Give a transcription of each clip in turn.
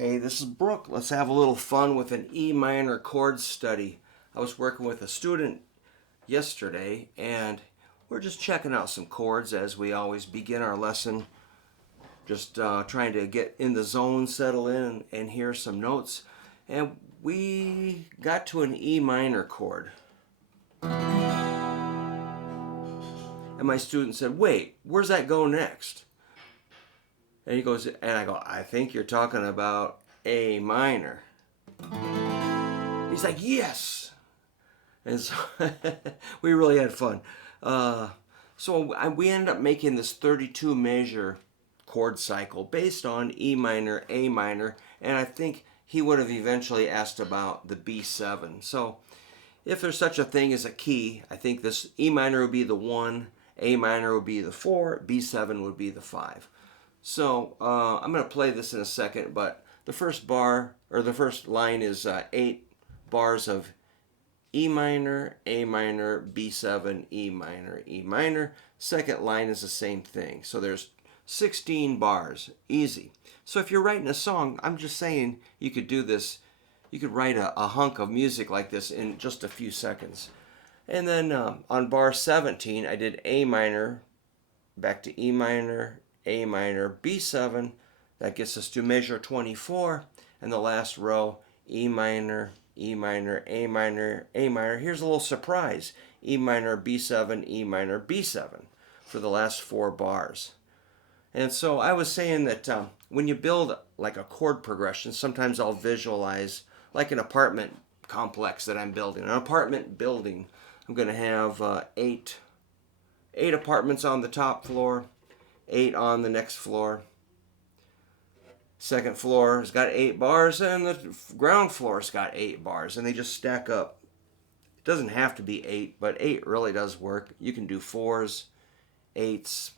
Hey, this is Brook. Let's have a little fun with an E minor chord study. I was working with a student yesterday and we're just checking out some chords as we always begin our lesson. Just trying to get in the zone, settle in, and hear some notes. And we got to an E minor chord. And my student said, wait, where's that go next? And he goes, and I go, I think you're talking about A minor. He's like, yes. And so we really had fun. We ended up making this 32 measure chord cycle based on E minor, A minor, and I think he would have eventually asked about the B7. So if there's such a thing as a key, I think this E minor would be the 1, A minor would be the 4, B7 would be the 5. So I'm going to play this in a second, but the first bar, or the first line is 8 bars of E minor, A minor, B7, E minor, E minor. Second line is the same thing. So there's 16 bars, easy. So if you're writing a song, I'm just saying you could do this. You could write a hunk of music like this in just a few seconds. And then on bar 17, I did A minor, back to E minor, A minor, B7. That gets us to measure 24. And the last row, E minor, E minor, A minor, A minor. Here's a little surprise. E minor, B7, E minor, B7 for the last 4 bars. And so I was saying that when you build like a chord progression, sometimes I'll visualize like an apartment complex that I'm building. An apartment building, I'm going to have 8 apartments on the top floor, 8 on the next floor. Second floor has got 8 bars, and the ground floor's got 8 bars, and they just stack up. It doesn't have to be 8, but 8 really does work. You can do 4s, 8s,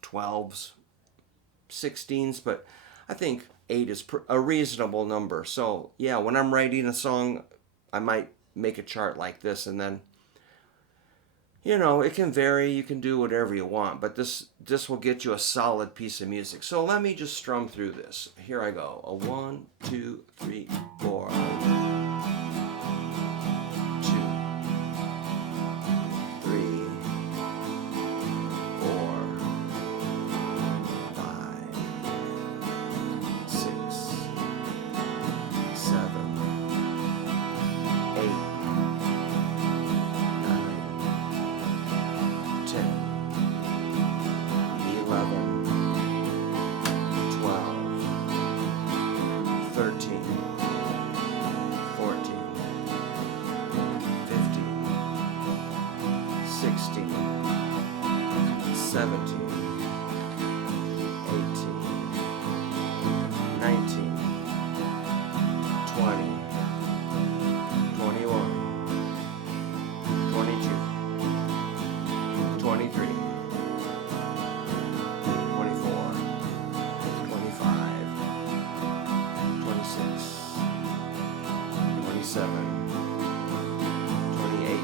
12s, 16s, but I think 8 is a reasonable number. So yeah, when I'm writing a song, I might make a chart like this, and then it can vary. You can do whatever you want, but this will get you a solid piece of music. So let me just strum through this. Here I go. A 1, 2, 3, 4. 2, 3, 4, 5, 6, 7, 8. 11, 12, 13, 14, 15, 16, 17, 18, 19, 20, 21, 22, 23, 27, 28,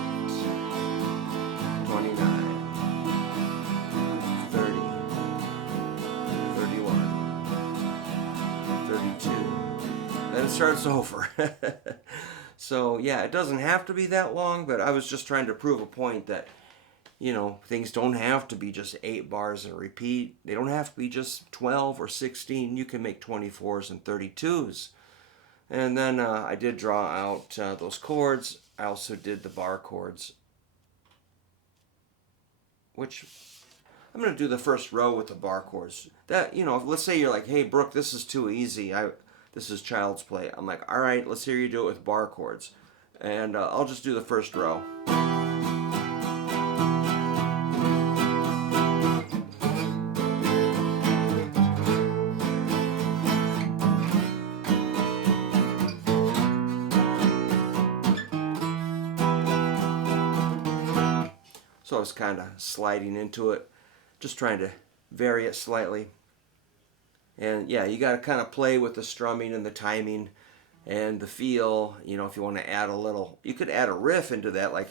29, 30, 31, 32. Then it starts over. So yeah, it doesn't have to be that long, but I was just trying to prove a point that, things don't have to be just 8 bars and repeat. They don't have to be just 12 or 16. You can make 24s and 32s. And then I did draw out those chords. I also did the bar chords, which I'm going to do the first row with the bar chords. That, let's say you're like, hey, Brooke, this is too easy. This is child's play. I'm like, all right, let's hear you do it with bar chords. And I'll just do the first row. So I was kind of sliding into it, just trying to vary it slightly. And yeah, you got to kind of play with the strumming and the timing and the feel. If you want to add a little, you could add a riff into that, like.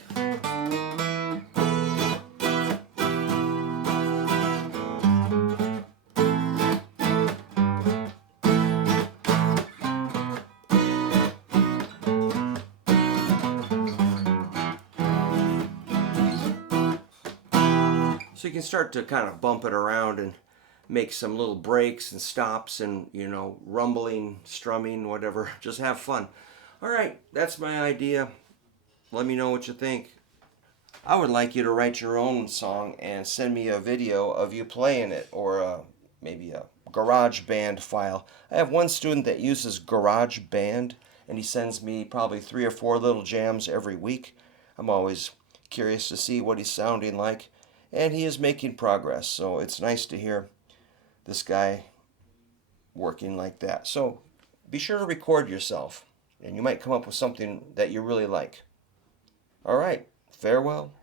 So you can start to kind of bump it around and make some little breaks and stops and, you know, rumbling, strumming, whatever. Just have fun. All right, that's my idea. Let me know what you think. I would like you to write your own song and send me a video of you playing it, or maybe a garage band file. I have one student that uses garage band, and he sends me probably 3 or 4 little jams every week. I'm always curious to see what he's sounding like, and he is making progress, so it's nice to hear this guy working like that. So be sure to record yourself, and you might come up with something that you really like. All right, farewell.